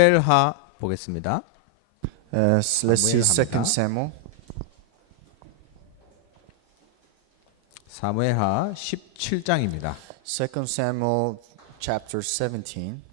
사무엘하 보겠습니다. Let's see 사무엘 2 Samuel. 사무엘하 17장입니다. 2 Samuel chapter 17.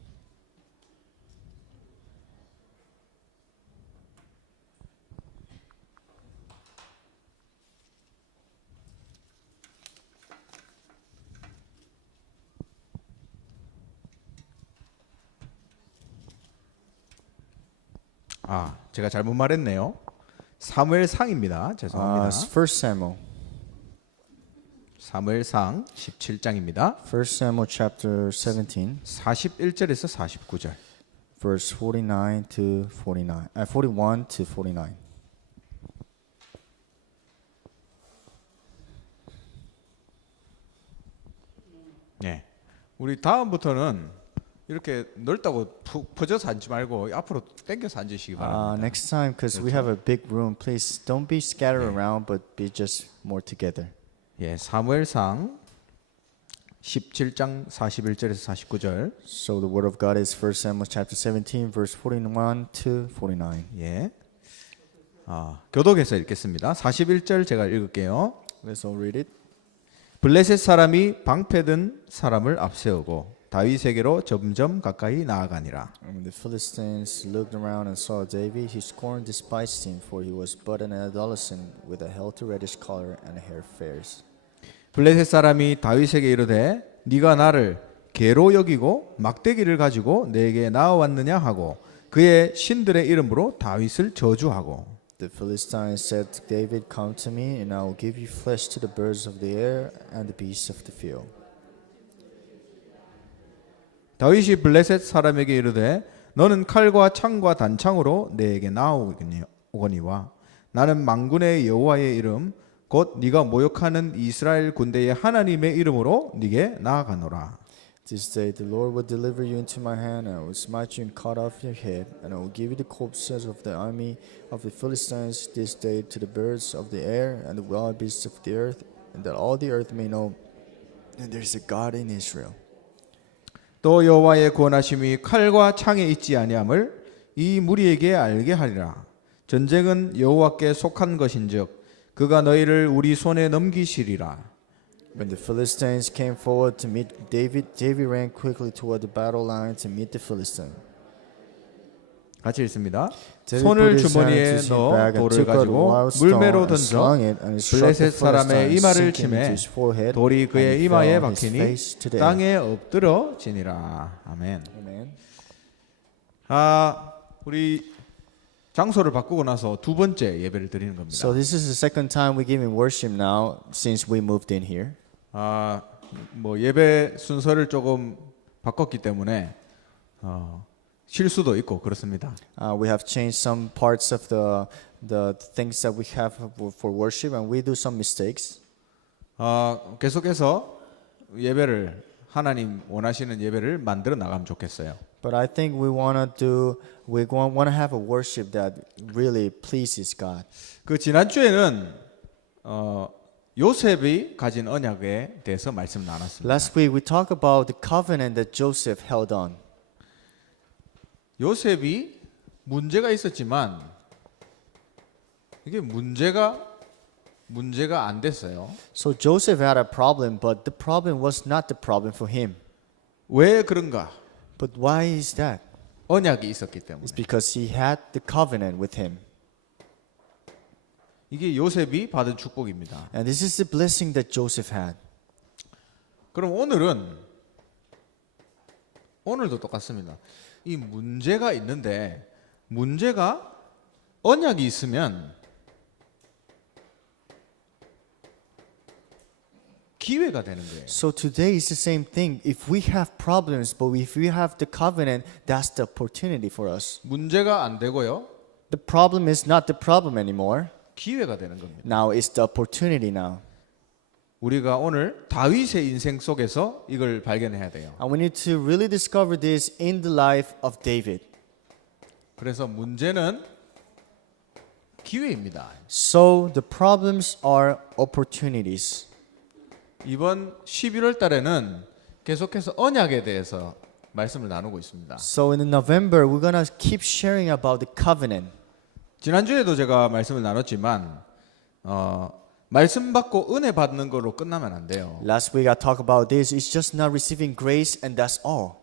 제가 잘못 말했네요. 사무엘상입니다. 죄송합니다. 1 Samuel. 사무엘상 17장입니다. 1 Samuel chapter 17, 41절에서 49절. verse 49 to 49. 41 to 49. 네. 우리 다음부터는 이렇게 넓다고 푹 퍼져서 앉지 말고 앞으로 당겨서 앉으시기 바랍니다. Next time, because we have a big room, please don't be scattered around, but be just more together. 예, 사무엘상 17장 41절에서 49절. So the word of God is 1 Samuel chapter 17, verse 41 to 49. 예. 교독해서 읽겠습니다. 41절 제가 읽을게요. Let's all read it. 블레셋 사람이 방패든 사람을 앞세우고 다윗에게로 점점 가까이 나아가니라. When the Philistines looked around and saw David, he scorned, despised him, for he was but an adolescent with a healthy reddish color and hair fairs. 블레셋 사람이 다윗에게 이르되 네가 나를 개로 여기고 막대기를 가지고 내게 나아왔느냐 하고 그의 신들의 이름으로 다윗을 저주하고. The Philistines said to David, "Come to me, and I will give you flesh to the birds of the air and the beasts of the field." 다윗이 블레셋 사람에게 이르되 너는 칼과 창과 단창으로 내게 나오거니와 나는 만군의 여호와의 이름 곧 네가 모욕하는 이스라엘 군대의 하나님의 이름으로 네게 나아가노라. This day the Lord will deliver you into my hand, and I will smite you and cut off your head, and I will give you the corpses of the army of the Philistines this day to the birds of the air and the wild beasts of the earth, and that all the earth may know that there is a God in Israel. 또 여호와의 구원하심이 칼과 창에 있지 아니함을 이 무리에게 알게 하리라. 전쟁은 여호와께 속한 것인즉 그가 너희를 우리 손에 넘기시리라. When the Philistines came forward to meet David, David ran quickly toward the battle line to meet the Philistine. 같이 읽습니다. David 손을 put his hand 주머니에 into his 넣어 bag and 돌을 took out a 가지고 wild stone 물매로 and 던져 slung it, and he struck the 블레셋 사람의 Philistine, 이마를 sinking 치매 into his forehead, 돌이 and 그의 he 이마에 fell on his 박히니 face to the earth. 땅에 엎드러지니라. 아멘. Amen. 우리 장소를 바꾸고 나서 두 번째 예배를 드리는 겁니다. So this is the second time we're giving worship now since we moved in here. 뭐 예배 순서를 조금 바꿨기 때문에 실수도 있고 그렇습니다. We have changed some parts of the things that we have for worship, and we do some mistakes. 계속해서 예배를 하나님 원하시는 예배를 만들어 나가면 좋겠어요. But I think we want to have a worship that really pleases God. 그 지난주에는 요셉이 가진 언약에 대해서 말씀 나눴습니다. Last week we talked about the covenant that Joseph held on. 요셉이 문제가 있었지만 이게 문제가 안 됐어요. So Joseph had a problem, but the problem was not the problem for him. 왜 그런가? But why is that? 언약이 있었기 때문에. It's because he had the covenant with him. 이게 요셉이 받은 축복입니다. And this is the blessing that Joseph had. 그럼 오늘도 똑같습니다. 이 문제가 있는데 문제가 언약이 있으면 기회가 되는 거예요. So today is the same thing. If we have problems, but if we have the covenant, that's the opportunity for us. 문제가 안 되고요. The problem is not the problem anymore. 기회가 되는 겁니다. Now it's the opportunity now. 우리가 오늘 다윗의 인생 속에서 이걸 발견해야 돼요. And we need to really discover this in the life of David. 그래서 문제는 기회입니다. So the problems are opportunities. 이번 11월 달에는 계속해서 언약에 대해서 말씀을 나누고 있습니다. So in November, we're gonna keep sharing about the covenant. 지난주에도 제가 말씀을 나눴지만 말씀 받고 은혜 받는 걸로 끝나면 안 돼요. Last week I talked about this. It's just not receiving grace and that's all.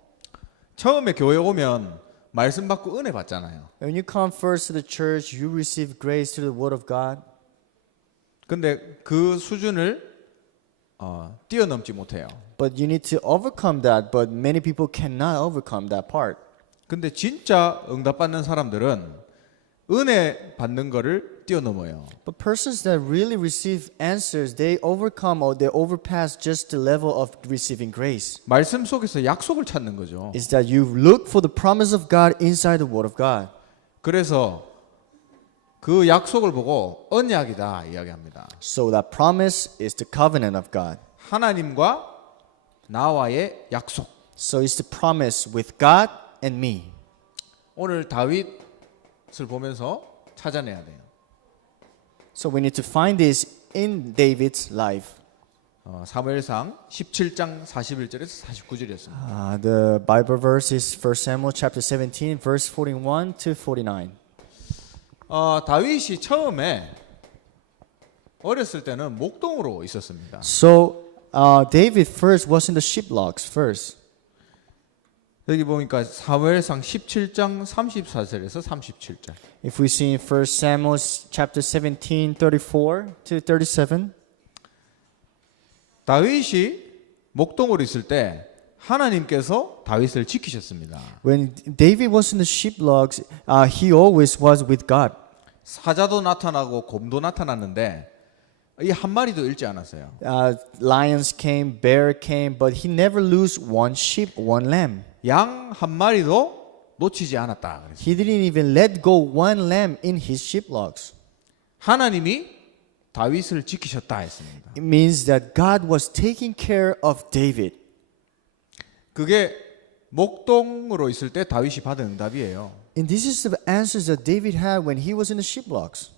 처음에 교회 오면 말씀 받고 은혜 받잖아요. When you come first to the church, you receive grace through the Word of God. 근데 그 수준을 뛰어넘지 못해요. But you need to overcome that. But many people cannot overcome that part. 근데 진짜 응답받는 사람들은 은혜 받는 거를 뛰어넘어요. But persons that really receive answers, they overcome or they overpass just the level of receiving grace. 말씀 속에서 약속을 찾는 거죠. Is that you look for the promise of God inside the Word of God. 그래서 그 약속을 보고 언약이다 이야기합니다. So that promise is the covenant of God. 하나님과 나와의 약속. So it's the promise with God and me. 오늘 다윗을 보면서 찾아내야 돼요. So we need to find this in David's life. 사무엘상 17장 41절에서 49절이었습니다. The Bible verse is 1 Samuel chapter 17, verse 41 to 49. 다윗이 처음에 어렸을 때는 목동으로 있었습니다. So David first was in the sheeplogs first. 여기 보니까 사무엘상 17장 34절에서 37절. If we see in 1 Samuel chapter 17, 34 to 37. 다윗이 목동으로 있을 때 하나님께서 다윗을 지키셨습니다. When David was in the sheeplogs, he always was with God. 사자도 나타나고 곰도 나타났는데 이 한 마리도 잃지 않았어요. Lions came, bear came, but he never lose one sheep, one lamb. 양 한 마리도 놓치지 않았다. 그랬어요. He didn't even let go one lamb in his sheeplogs. 하나님이 다윗을 지키셨다 했습니다. It means that God was taking care of David. 그게 목동으로 있을 때 다윗이 받은 응답이에요. And this is the answers that David had when he was in the sheeplogs.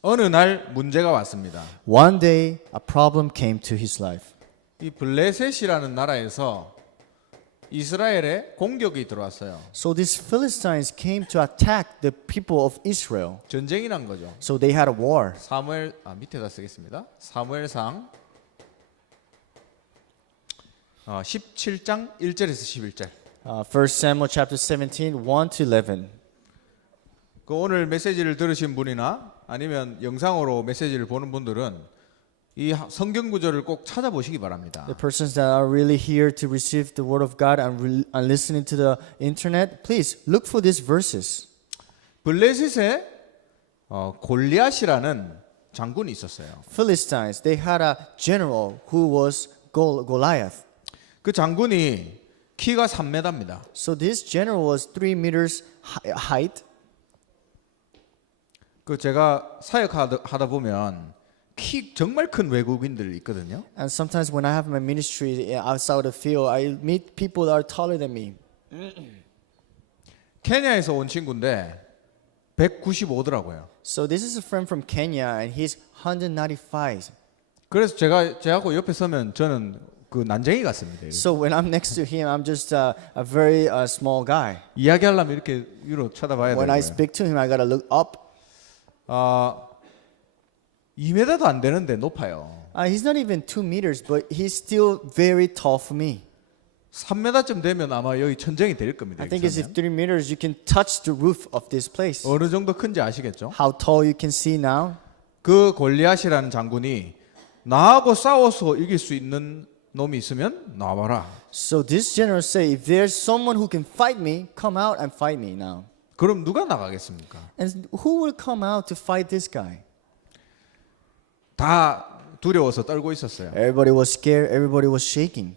어느 날 문제가 왔습니다. One day, a problem came to his life. 이 블레셋이라는 나라에서 이스라엘에 공격이 들어왔어요. So these Philistines came to attack the people of Israel. 전쟁이 난 거죠. So they had a war. 사무엘 밑에다 쓰겠습니다. 사무엘상 17장 1절에서 11절. 1 Samuel chapter 17, 1 to 11. 그 오늘 메시지를 들으신 분이나 아니면 영상으로 메시지를 보는 분들은 이 성경 구절을 꼭 찾아보시기 바랍니다. The persons that are really here to receive the word of God and listening to the internet, please look for these verses. 블레셋에 골리앗이라는 장군이 있었어요. Philistines, they had a general who was Goliath. 그 장군이 키가 3m입니다. So this general was 3 meters height. 그 제가 사역하다 보면 키 정말 큰 외국인들 있거든요. And sometimes when I have my ministry outside the field, I meet people that are taller than me. 케냐에서 온 친구인데 195더라고요. So this is a friend from Kenya and he's 195. 그래서 제하고 옆에 서면 저는 그 난쟁이 같습니다. So when I'm next to him, I'm just a very small guy. 이야기하려면 이렇게 위로 쳐다봐야 When I 되고요. speak to him, I gotta look up. 2m도 안 되는데 높아요. He's not even 2 meters, but he's still very tall for me. 3m쯤 되면 아마 여기 천정이 될 겁니다. I think 여기 it's if 서면. 3 meters, you can touch the roof of this place. 어느 정도 큰지 아시겠죠? How tall you can see now. 그 골리앗이라는 장군이 나하고 싸워서 이길 수 있는 놈이 있으면 나와라. So this general say, if there's someone who can fight me, come out and fight me now. 그럼 누가 나가겠습니까? And who will come out to fight this guy? 다 두려워서 떨고 있었어요. Everybody was scared. Everybody was shaking.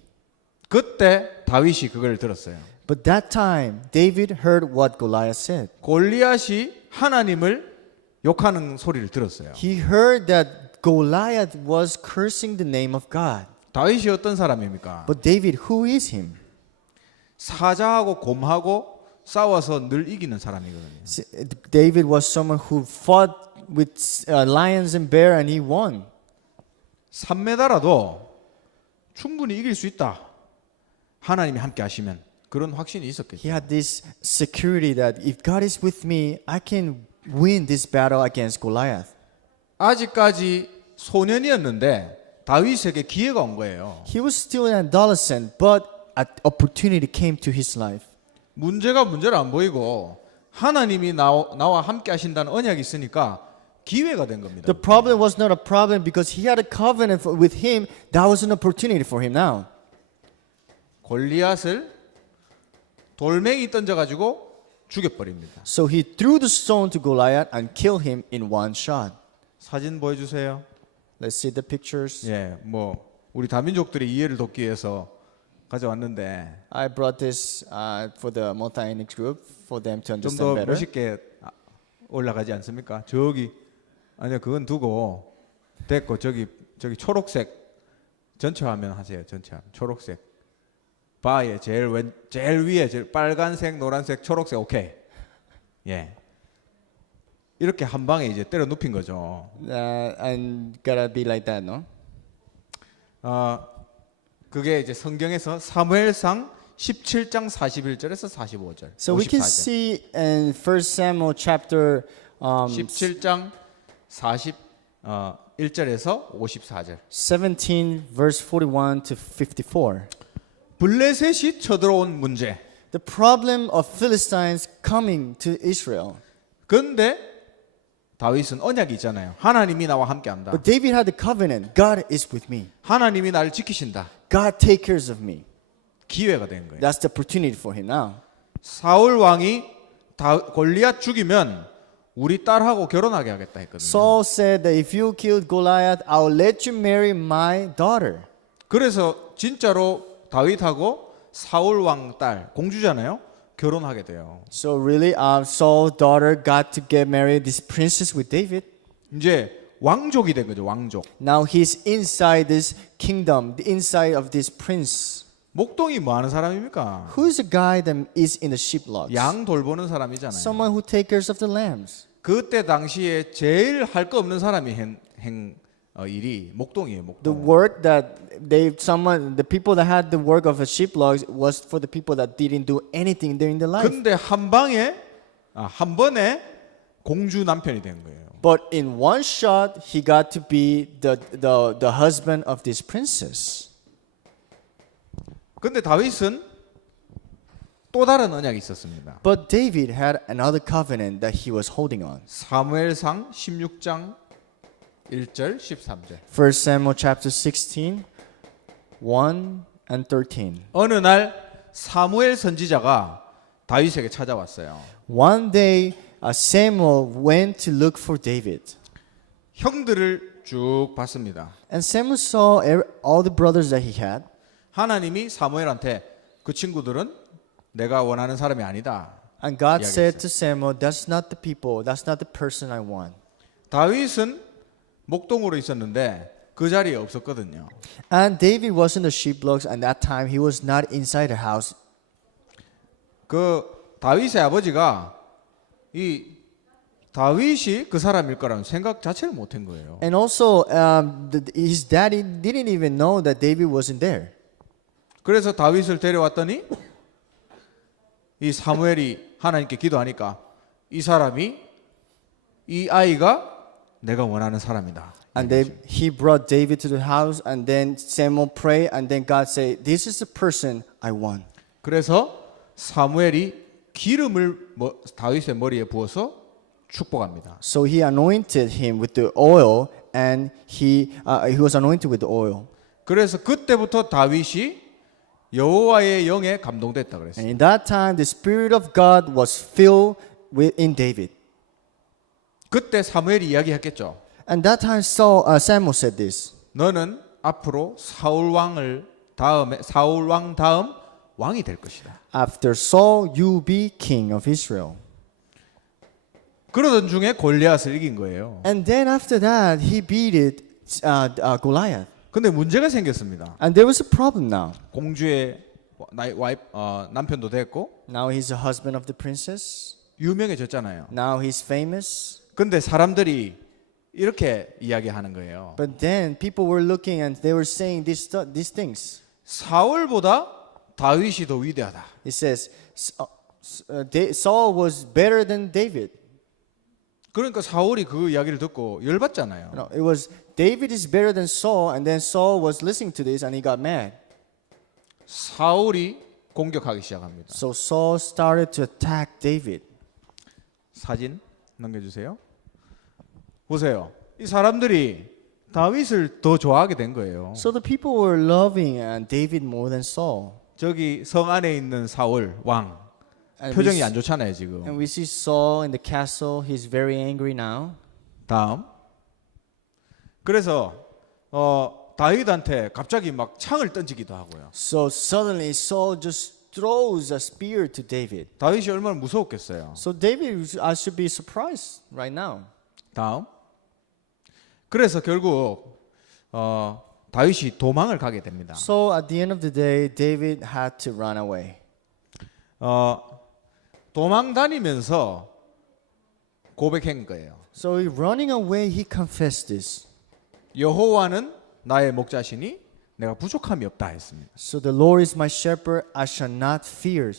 그때 다윗이 그걸 들었어요. But that time, David heard what Goliath said. 골리앗이 하나님을 욕하는 소리를 들었어요. He heard that Goliath was cursing the name of God. 다윗이 어떤 사람입니까? But David, who is him? 사자하고 곰하고 싸워서 늘 이기는 사람이거든요. David was someone who fought with lions and bear and he won. 3m라도 충분히 이길 수 있다. 하나님이 함께 하시면 그런 확신이 He 있었겠죠. had this security that if God is with me, I can win this battle against Goliath. 아직까지 소년이었는데 다윗에게 기회가 온 거예요. He was still an adolescent, but an opportunity came to his life. 문제가 문제를 안 보이고 하나님이 나와 함께 하신다는 언약이 있으니까 기회가 된 겁니다. The problem was not a problem because he had a covenant with him. That was an opportunity for him now. 골리앗을 돌멩이 던져가지고 죽여버립니다. So he threw the stone to Goliath and killed him in one shot. 사진 보여주세요. Let's see the pictures. 예, 뭐 우리 다민족들의 이해를 돕기 위해서 가져왔는데 I brought this for the multi-ethnic group for them to 좀 더 understand better. 멋있게 올라가지 않습니까? 저기 아니요 그건 두고 됐고 저기 초록색 전체 화면 하세요. 전체 화면 초록색 바에 제일 위에 제일 빨간색 노란색 초록색 오케이. 예. 이렇게 한 방에 이제 때려 눕힌 거죠. And gotta be like that, no? 그게 이제 성경에서 사무엘상 17장 41절에서 45절. So we can 54절. see in 1 Samuel chapter 17장 41절에서 54절. 17, verse 41 to 54. 블레셋이 쳐들어온 문제. The problem of Philistines coming to Israel. 근데 다윗은 언약이 있잖아요. 하나님이 나와 함께한다. But David had the covenant. God is with me. 하나님이 나를 지키신다. God take care of me. 기회가 된 거예요. That's the opportunity for him now. 사울 왕이 골리앗 죽이면 우리 딸하고 결혼하게 하겠다 했거든요. Saul said that if you killed Goliath, I'll let you marry my daughter. 그래서 진짜로 다윗하고 사울 왕 딸 공주잖아요. 결혼하게 돼요. So really, Saul's daughter got to get married, this princess with David. 이제 왕족이 된 거죠. 왕족. Now he's inside this kingdom, the inside of this prince. 목동이 뭐 하는 사람입니까? Who is the guy that is in the sheeplots? 양 돌보는 사람이잖아요. Someone who takes care of the lambs. 그때 당시에 제일 할 거 없는 사람이 일이 목동이에요. The 목동. work that the people that had the work of a sheeplock was for the people that didn't do anything during their life. 근데 한 번에 공주 남편이 된 거예요. But in one shot, he got to be the husband of this princess. 근데 다윗은 또 다른 언약이 있었습니다. But David had another covenant that he was holding on. 사무엘상 16장 1절 13절. 1 Samuel chapter 16, 1 and 13. 어느 날 사무엘 선지자가 다윗에게 찾아왔어요. One day, Samuel went to look for David. 형들을 쭉 봤습니다. And Samuel saw all the brothers that he had. 하나님이 사무엘한테 그 친구들은 내가 원하는 사람이 아니다. And God 이야기했어요. said to Samuel, that's not the people, that's not the person I want. 다윗은 목동으로 있었는데 그 자리에 없었거든요. And David was in the sheepblocks, and that time he was not inside the house. 그 다윗의 아버지가 이 다윗이 그 사람일 거라는 생각 자체를 못한 거예요. And also, his daddy didn't even know that David wasn't there. 그래서 다윗을 데려왔더니 이 사무엘이 하나님께 기도하니까 이 사람이 이 아이가 내가 원하는 사람이다. And then he brought David to the house, and then Samuel prayed, and then God said, this is the person I want. 그래서 사무엘이 기름을 다윗의 머리에 부어서 축복합니다. So he anointed him with the oil, and he was anointed with the oil. 그래서 그때부터 다윗이 여호와의 영에 감동됐다 그랬어요. And in that time, the Spirit of God was filled in David. 그때 사무엘이 이야기했겠죠. And that time, Samuel said this. 너는 앞으로 사울 왕 다음 왕이 될 것이다. After Saul, you be king of Israel. 그러던 중에 골리앗을 이긴 거예요. And then after that, he beat Goliath. 근데 문제가 생겼습니다. And there was a problem now. 공주의 남편도 됐고 Now he's the husband of the princess. 유명해졌잖아요. Now he's famous. 근데 사람들이 이렇게 이야기하는 거예요. But then people were looking and they were saying these things. 사울보다 다윗이 더 위대하다. It says Saul was better than David. 그러니까 사울이 그 이야기를 듣고 열받잖아요. No, it was David is better than Saul, and then Saul was listening to this and he got mad. 사울이 공격하기 시작합니다. So Saul started to attack David. 사진 넘겨주세요. 보세요. 이 사람들이 다윗을 더 좋아하게 된 거예요. So the people were loving David more than Saul. 저기 성 안에 있는 사울 왕 And 표정이 안 좋잖아요 지금. and we see Saul in the castle. He's very angry now. 다음. 그래서 다윗한테 갑자기 막 창을 던지기도 하고요. So suddenly Saul just throws a spear to David. 다윗이 얼마나 무서웠겠어요. So David, I should be surprised right now. 다음. 그래서 결국 다윗이 도망을 가게 됩니다. So at the end of the day, David had to run away. 도망 다니면서 고백한 거예요. So running away, he confessed this. 여호와는 나의 목자시니 내가 부족함이 없다 했습니다. So the Lord is my shepherd; I shall not fear.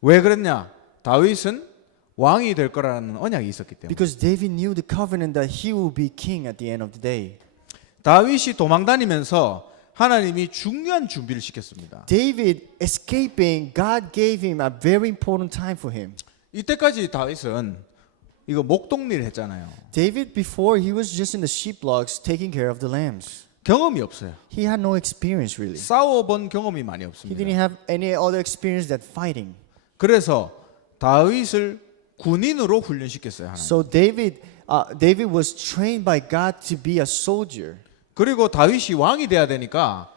왜 그랬냐? 다윗은 왕이 될 거라는 언약이 있었기 때문에. Because David knew the covenant that he will be king at the end of the day. 다윗이 도망 다니면서 하나님이 중요한 준비를 시켰습니다. David escaping, God gave him a very important time for him. 이때까지 다윗은 이거 목동리를 했잖아요. David before he was just in the sheep flocks taking care of the lambs. 경험이 없어요. He had no experience really. 싸워본 경험이 많이 He 없습니다. didn't have any other experience than fighting. 그래서 다윗을 군인으로 훈련시켰어요. 하나님. So David was trained by God to be a soldier. 그리고 다윗이 왕이 돼야 되니까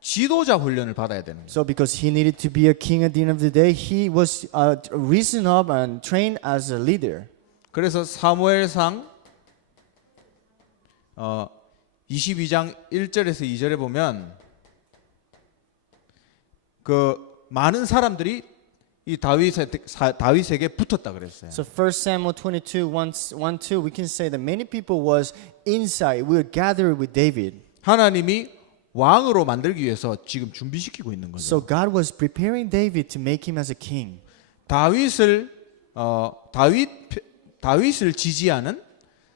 지도자 훈련을 받아야 되는 거예요. So because he needed to be a king at the end of the day, he was risen up and trained as a leader. 그래서 사무엘상 22장 1절에서 2절에 보면 그 많은 사람들이 이 다윗에게 붙었다 그랬어요. So 1 Samuel 22, 1, 2, we can say that many people was inside, we were gathered with David. 하나님이 왕으로 만들기 위해서 지금 준비시키고 있는 거죠. So God was preparing David to make him as a king. 다윗을 지지하는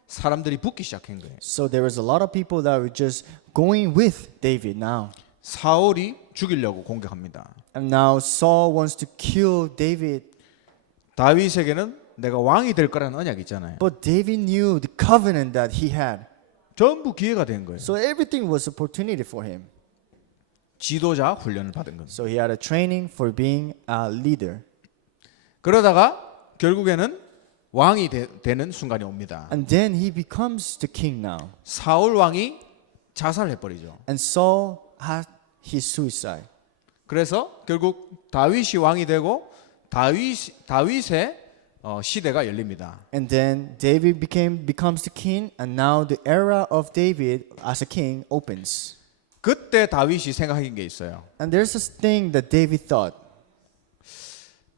사람들이 붙기 시작한 거예요. So there was a lot of people that were just going with David now. 사울이 죽이려고 공격합니다. And now Saul wants to kill David. 다윗에게는 내가 왕이 될 거라는 언약이 있잖아요. But David knew the covenant that he had. 전부 기회가 된 거예요. So everything was opportunity for him. 지도자 훈련을 받은 겁니다. So he had a training for being a leader. 그러다가 결국에는 왕이 되는 순간이 옵니다. And then he becomes the king now. 사울 왕이 자살해 버리죠. And Saul had his suicide. 그래서 결국 다윗이 왕이 되고 다윗의 시대가 열립니다. And then David becomes the king, and now the era of David as a king opens. 그때 다윗이 생각한 게 있어요. And there's this thing that David thought.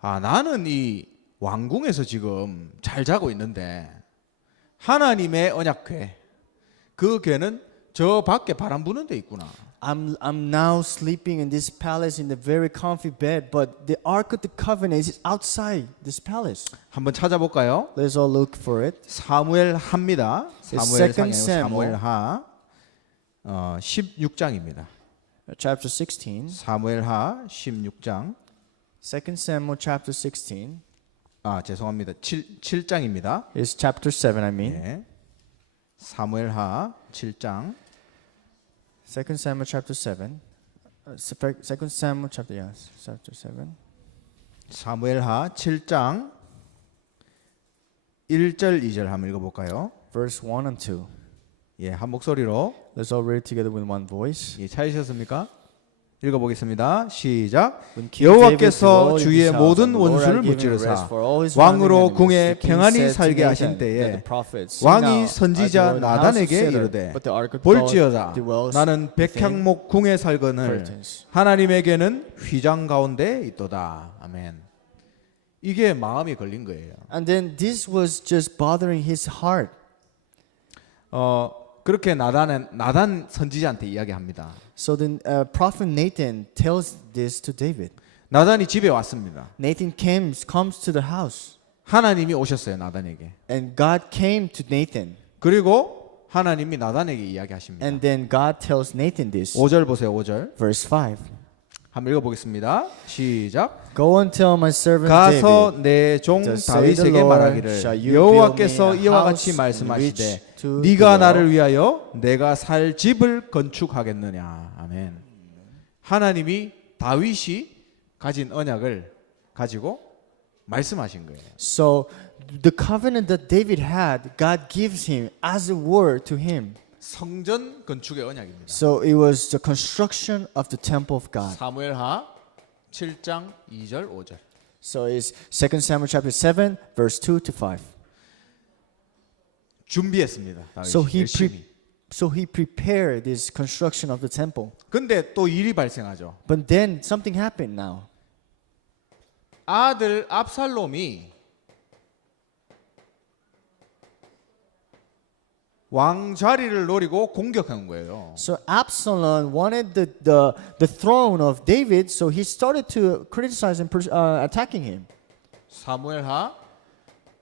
나는 이 왕궁에서 지금 잘 자고 있는데 하나님의 언약궤 그 궤는 저 밖에 바람 부는 데 있구나. I'm now sleeping in this palace in the very comfy bed, but the Ark of the Covenant is outside this palace. 한번 찾아볼까요? Let's all look for it. 사무엘하입니다. Second 사무엘하 16장입니다. Chapter 16. 사무엘하 16장. 2 Samuel chapter 16 죄송합니다. 7장입니다. is chapter 7, I mean. 네. 사무엘하 7장. 2 Samuel chapter 7. 2 Samuel chapter 7. 사무엘하 7장 1절 2절 한번 읽어볼까요? Verse 1 and 2. 예, 한 목소리로 Let's all read together with one voice. 예, 찾으셨습니까? 읽어보겠습니다. 시작. When King 여호와께서 David 주의 dwelled in his 모든 house, and the Lord 원수를 had given 무찌르사 rest for all his 왕으로 surrounding 궁에 enemies, the king 평안히 said to 살게 하신 Nathan, 때에 that the prophets, 왕이 "See now, 선지자 I dwell in the house of 나단에게 cedar, 이르되 but the ark of God 볼지어다 dwells 나는 within 백향목 궁에 살거늘 curtains." 하나님에게는 휘장 가운데 있도다. 아멘. 이게 마음이 걸린 거예요. And then this was just bothering his heart. 그렇게 나단 선지자한테 이야기합니다. So then prophet Nathan tells this to David. 나단이 집에 왔습니다. Nathan comes to the house. 하나님이 오셨어요, 나단에게. And God came to Nathan. 그리고 하나님이 나단에게 이야기하십니다. And then God tells Nathan this. 5절 보세요, 5절. Verse 5. 한번 읽어보겠습니다. 시작. Go and tell my servant 가서 David. 내 종 Thus say the 다윗에게 Lord, 말하기를 shall you 여호와께서 build me a 이와 house 같이 말씀하시되 in which to 네가 dwell? 나를 위하여 내가 살 집을 건축하겠느냐. 아멘. 하나님이 다윗이 가진 언약을 가지고 말씀하신 거예요. So the covenant that David had, God gives him as a word to him. 성전 건축의 언약입니다. So it was the construction of the temple of God. 사무엘하 7장 2절 5절. So it's 2 Samuel chapter 7 verse 2 to 5. 준비했습니다. 다윗이 So he 열심히. so he prepared this construction of the temple. 근데 또 일이 발생하죠. But then something happened now. 아들 압살롬이 왕 자리를 노리고 공격한 거예요. So Absalom wanted the throne of David, so he started to criticize and attacking him. 사무엘하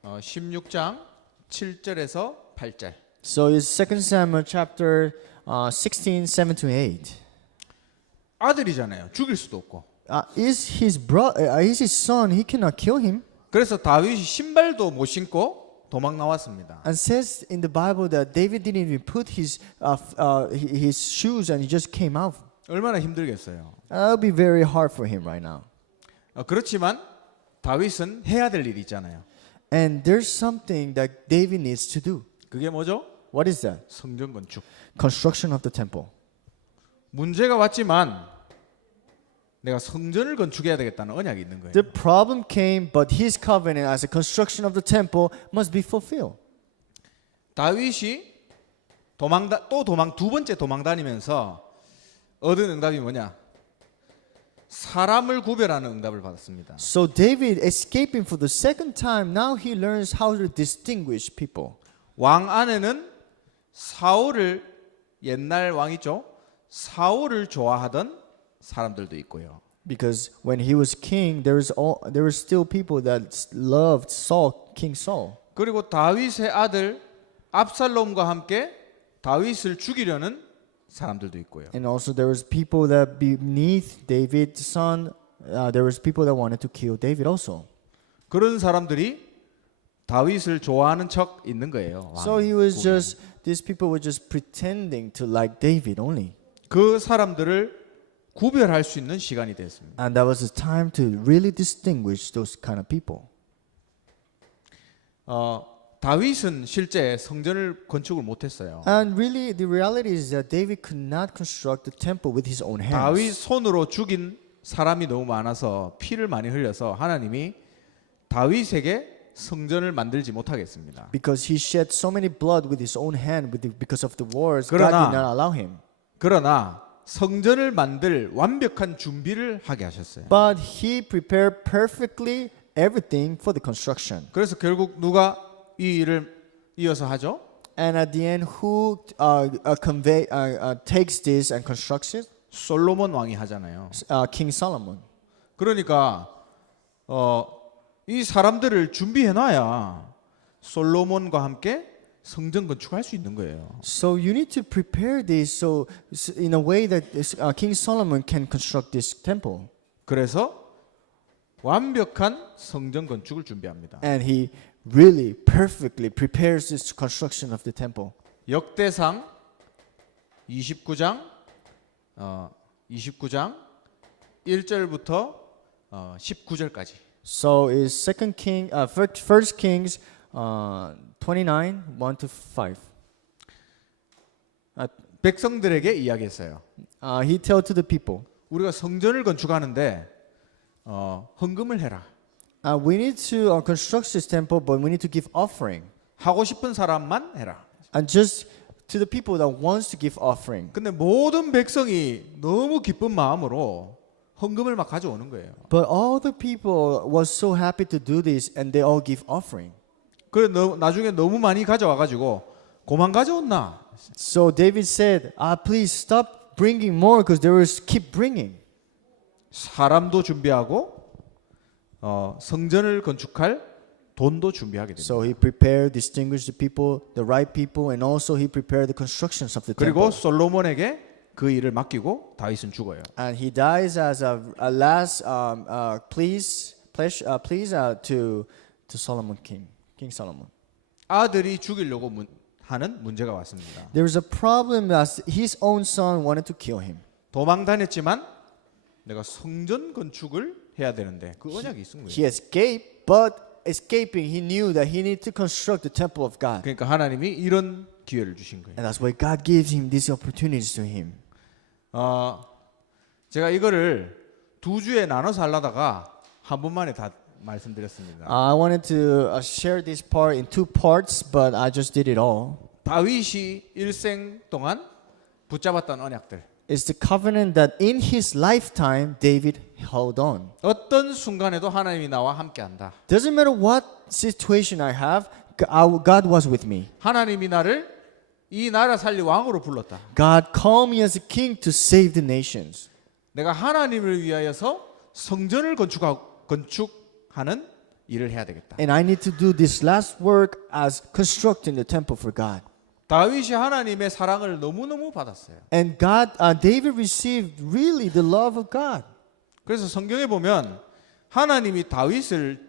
16장 7절에서 8절. So it's 2 Samuel chapter 16, 7 to 8. 아들이잖아요. 죽일 수도 없고. Is his son? He cannot kill him. 그래서 다윗이 신발도 못 신고 도망 나왔습니다. And says in the Bible that David didn't even put his shoes and he just came out. 얼마나 힘들겠어요. That'll be very hard for him right now. 그렇지만 다윗은 해야 될 일이 있잖아요. And there's something that David needs to do. 그게 뭐죠? What is that? 성전 건축. Construction of the temple. 문제가 왔지만 내가 성전을 건축해야 되겠다는 언약이 있는 거예요. The problem came, but his covenant as a construction of the temple must be fulfilled. 다윗이 두 번째 도망 다니면서 얻은 응답이 뭐냐? 사람을 구별하는 응답을 받았습니다. So David escaping for the second time, now he learns how to distinguish people. 왕 안에는 사울을 옛날 왕이죠. 사울을 좋아하던 사람들도 있고요. Because when he was king, there were still people that loved King Saul. 그리고 다윗의 아들 압살롬과 함께 다윗을 죽이려는 사람들도 있고요. And also there was people that beneath David's son, there was people that wanted to kill David also. 그런 사람들이 다윗을 좋아하는 척 있는 거예요. So he was just, these people were just pretending to like David only. 그 사람들을 구별할 수 있는 시간이 됐습니다. And that was the time to really distinguish those kind of people. 다윗은 실제 성전을 건축을 못했어요. And really, the reality is that David could not construct the temple with his own hands. 다윗 손으로 죽인 사람이 너무 많아서 피를 많이 흘려서 하나님이 다윗에게 성전을 만들지 못하겠습니다. Because he shed so many blood with his own hand because of the wars, God 그러나- did not allow him. 그러나 성전을 만들 완벽한 준비를 하게 하셨어요. But he prepared perfectly everything for the construction. 그래서 결국 누가 이 일을 이어서 하죠? And at the end, who takes this and constructs it? 솔로몬 왕이 하잖아요. King Solomon. 그러니까 이 사람들을 준비해 놔야 솔로몬과 함께 성전 건축할 수 있는 거예요. So you need to prepare this so in a way that King Solomon can construct this temple. 그래서 완벽한 성전 건축을 준비합니다. And he really perfectly prepares this construction of the temple. 역대상 29장 1절부터 19절까지. So is First Kings 29, 1 to 5. 백성들에게 이야기했어요. He told to the people, 우리가 성전을 건축하는데 헌금을 해라. we need to construct this temple, but we need to give offering. 하고 싶은 사람만 해라. And just to the people that wants to give offering. 근데 모든 백성이 너무 기쁜 마음으로 헌금을 막 가져오는 거예요. But all the people was so happy to do this, and they all give offering. 그래 나중에 너무 많이 가져와 가지고 고만 가져온나 So David said, please stop bringing more because they will keep bringing. 사람도 준비하고 성전을 건축할 돈도 준비하게 됩니다. So he prepared, distinguished the people, the right people, and also he prepared the constructions of the 그리고 temple. 솔로몬에게 그 일을 맡기고 다윗은 죽어요. And he dies as a last please to Solomon King Solomon. 아들이 죽이려고 하는 문제가 왔습니다. There was a problem that his own son wanted to kill him. 도망 다녔지만 내가 성전 건축을 해야 되는데 그 언약이 있은 거예요. He escaped, but escaping, he knew that he needed to construct the temple of God. 그러니까 하나님이 이런 기회를 주신 거예요. And that's why God gives him these opportunities to him. 제가 이거를 두 주에 나눠서 하려다가 한 번만에 다 말씀드렸습니다. I wanted to share this part in two parts, but I just did it all. 다윗이 일생 동안 붙잡았던 언약들. It's the covenant that in his lifetime David held on. 어떤 순간에도 하나님이 나와 함께한다. Doesn't matter what situation I have, God was with me. 하나님이 나를 이 나라 살리 왕으로 불렀다. God called me as a king to save the nations. 내가 하나님을 위하여서 성전을 건축하는 일을 해야 되겠다. And I need to do this last work as constructing the temple for God. 다윗이 하나님의 사랑을 너무너무 받았어요. And David received really the love of God. 그래서 성경에 보면 하나님이 다윗을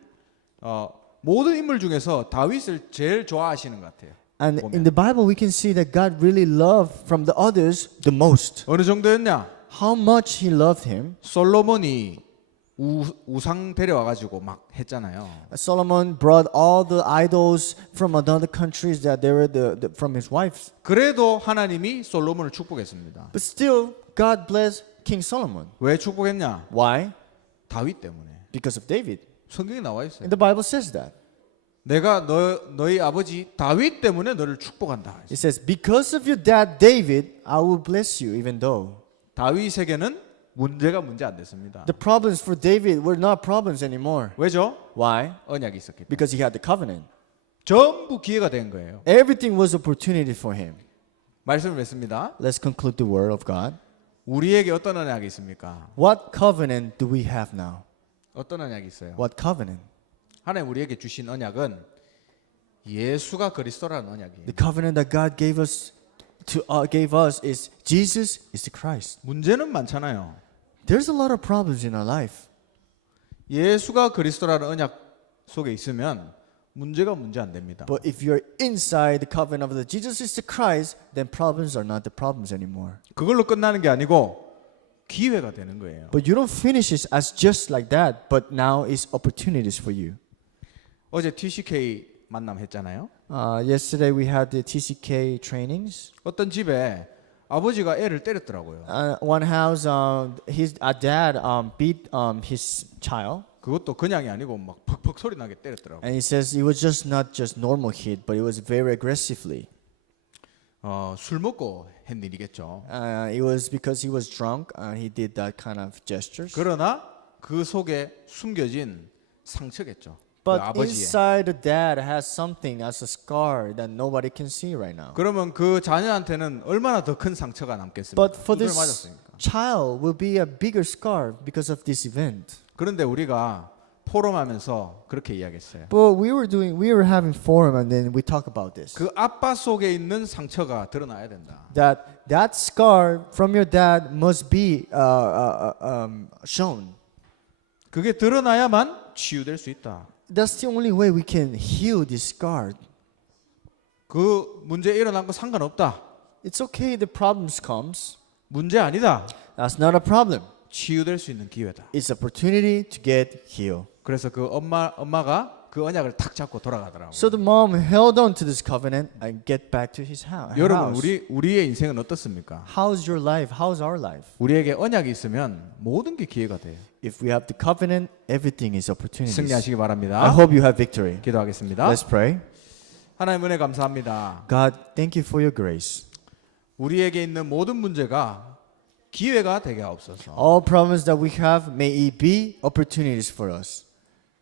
모든 인물 중에서 다윗을 제일 좋아하시는 것 같아요. And 보면. in the Bible we can see that God really loved from the others the most. 어느 정도였냐? How much he loved him. 솔로몬이 우상 데려와 가지고 막 했잖아요. Solomon brought all the idols from other countries that they were from his wives. 그래도 하나님이 솔로몬을 축복했습니다. But still God blessed King Solomon. 왜 축복했냐? Why? 다윗 때문에. Because of David. 성경에 나와 있어요. And the Bible says that. 내가 너희 아버지 다윗 때문에 너를 축복한다. It says, because of your dad David, I will bless you even though. 다윗에게는 문제가 문제 안 됐습니다. The problems for David were not problems anymore. 왜죠? Why? 언약이 있었기 때문에. Because he had the covenant. 전부 기회가 된 거예요. Everything was opportunity for him. 말씀을 맺습니다. Let's conclude the word of God. 우리에게 어떤 언약이 있습니까? What covenant do we have now? 어떤 언약이 있어요? What covenant? 하나님 우리에게 주신 언약은 예수가 그리스도라는 언약이에요. The covenant that God gave us is Jesus is the Christ. 문제는 많잖아요. There's a lot of problems in our life. 예수가 그리스도라는 언약 속에 있으면 문제가 문제 안 됩니다. But if you're inside the covenant of the Jesus is the Christ, then problems are not the problems anymore. 그걸로 끝나는 게 아니고 기회가 되는 거예요. But you don't finish it as just like that, but now it's opportunities for you. 어제 TCK 만남 했잖아요. Yesterday we had the TCK trainings. 어떤 집에 아버지가 애를 때렸더라고요. One house, his dad beat his child. 그것도 그냥이 아니고 막 퍽퍽 소리 나게 때렸더라고요. And he says it was just not just normal hit, but it was very aggressively. 술 먹고 한 일이겠죠. It was because he was drunk and he did that kind of gestures. 그러나 그 속에 숨겨진 상처겠죠. 그 But 아버지의. inside the dad has something as a scar that nobody can see right now. 그러면 그 자녀한테는 얼마나 더 큰 상처가 남겠습니까? But for 두드려 this 맞았으니까. child will be a bigger scar because of this event. 그런데 우리가 포럼하면서 그렇게 이야기했어요. But we were having forum and then we talk about this. 그 아빠 속에 있는 상처가 드러나야 된다. That scar from your dad must be shown. 그게 드러나야만 치유될 수 있다. That's the only way we can heal this scar. 그 문제 일어난 거 상관없다. It's okay the problems comes. 문제 아니다. That's not a problem. 치유될 수 있는 기회다. It's opportunity to get healed. 그래서 그 엄마가 그 언약을 탁 잡고 돌아가더라고요. So the mom held on to this covenant and get back to his house. 여러분 우리의 인생은 어떻습니까? How's your life? How's our life? 우리에게 언약이 있으면 모든 게 기회가 돼요. If we have the covenant, everything is opportunities. 승리하시기 I 바랍니다. hope you have victory. 기도하겠습니다. Let's pray. 하나님 은혜 감사합니다. God, thank you for your grace. 우리에게 있는 모든 문제가 기회가 되게 하옵소서. All problems that we have, may it be opportunities for us.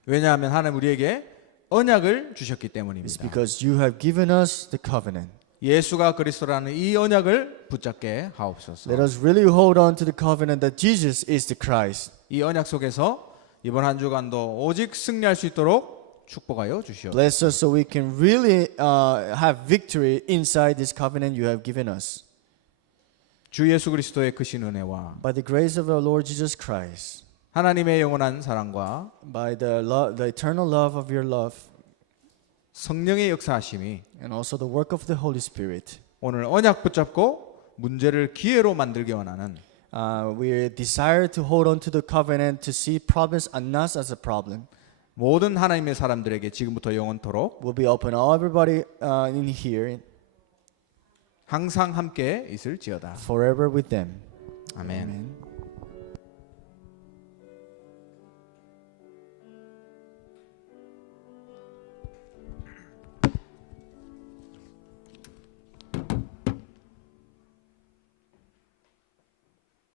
왜냐하면 하나님 우리에게 언약을 주셨기 It's 때문입니다. because you have given us the covenant. 예수가 그리스도라는 이 언약을 붙잡게 하옵소서. Let us really hold on to the covenant that Jesus is the Christ. 이 언약 속에서 이번 한 주간도 오직 승리할 수 있도록 축복하여 주시옵소서. Bless us so we can really have victory inside this covenant you have given us. 주 예수 그리스도의 크신 은혜와 By the grace of our Lord Jesus Christ, 하나님의 영원한 사랑과 by the eternal love of your love, 성령의 역사하심이 and also the work of the Holy Spirit, 오늘 언약 붙잡고 문제를 기회로 만들기 원하는 we desire to hold on to the covenant to see problems and not as a problem. 모든 하나님의 사람들에게 지금부터 영원토록 Will be open all everybody in here 항상 함께 있을지어다. forever with them. 아멘. Amen.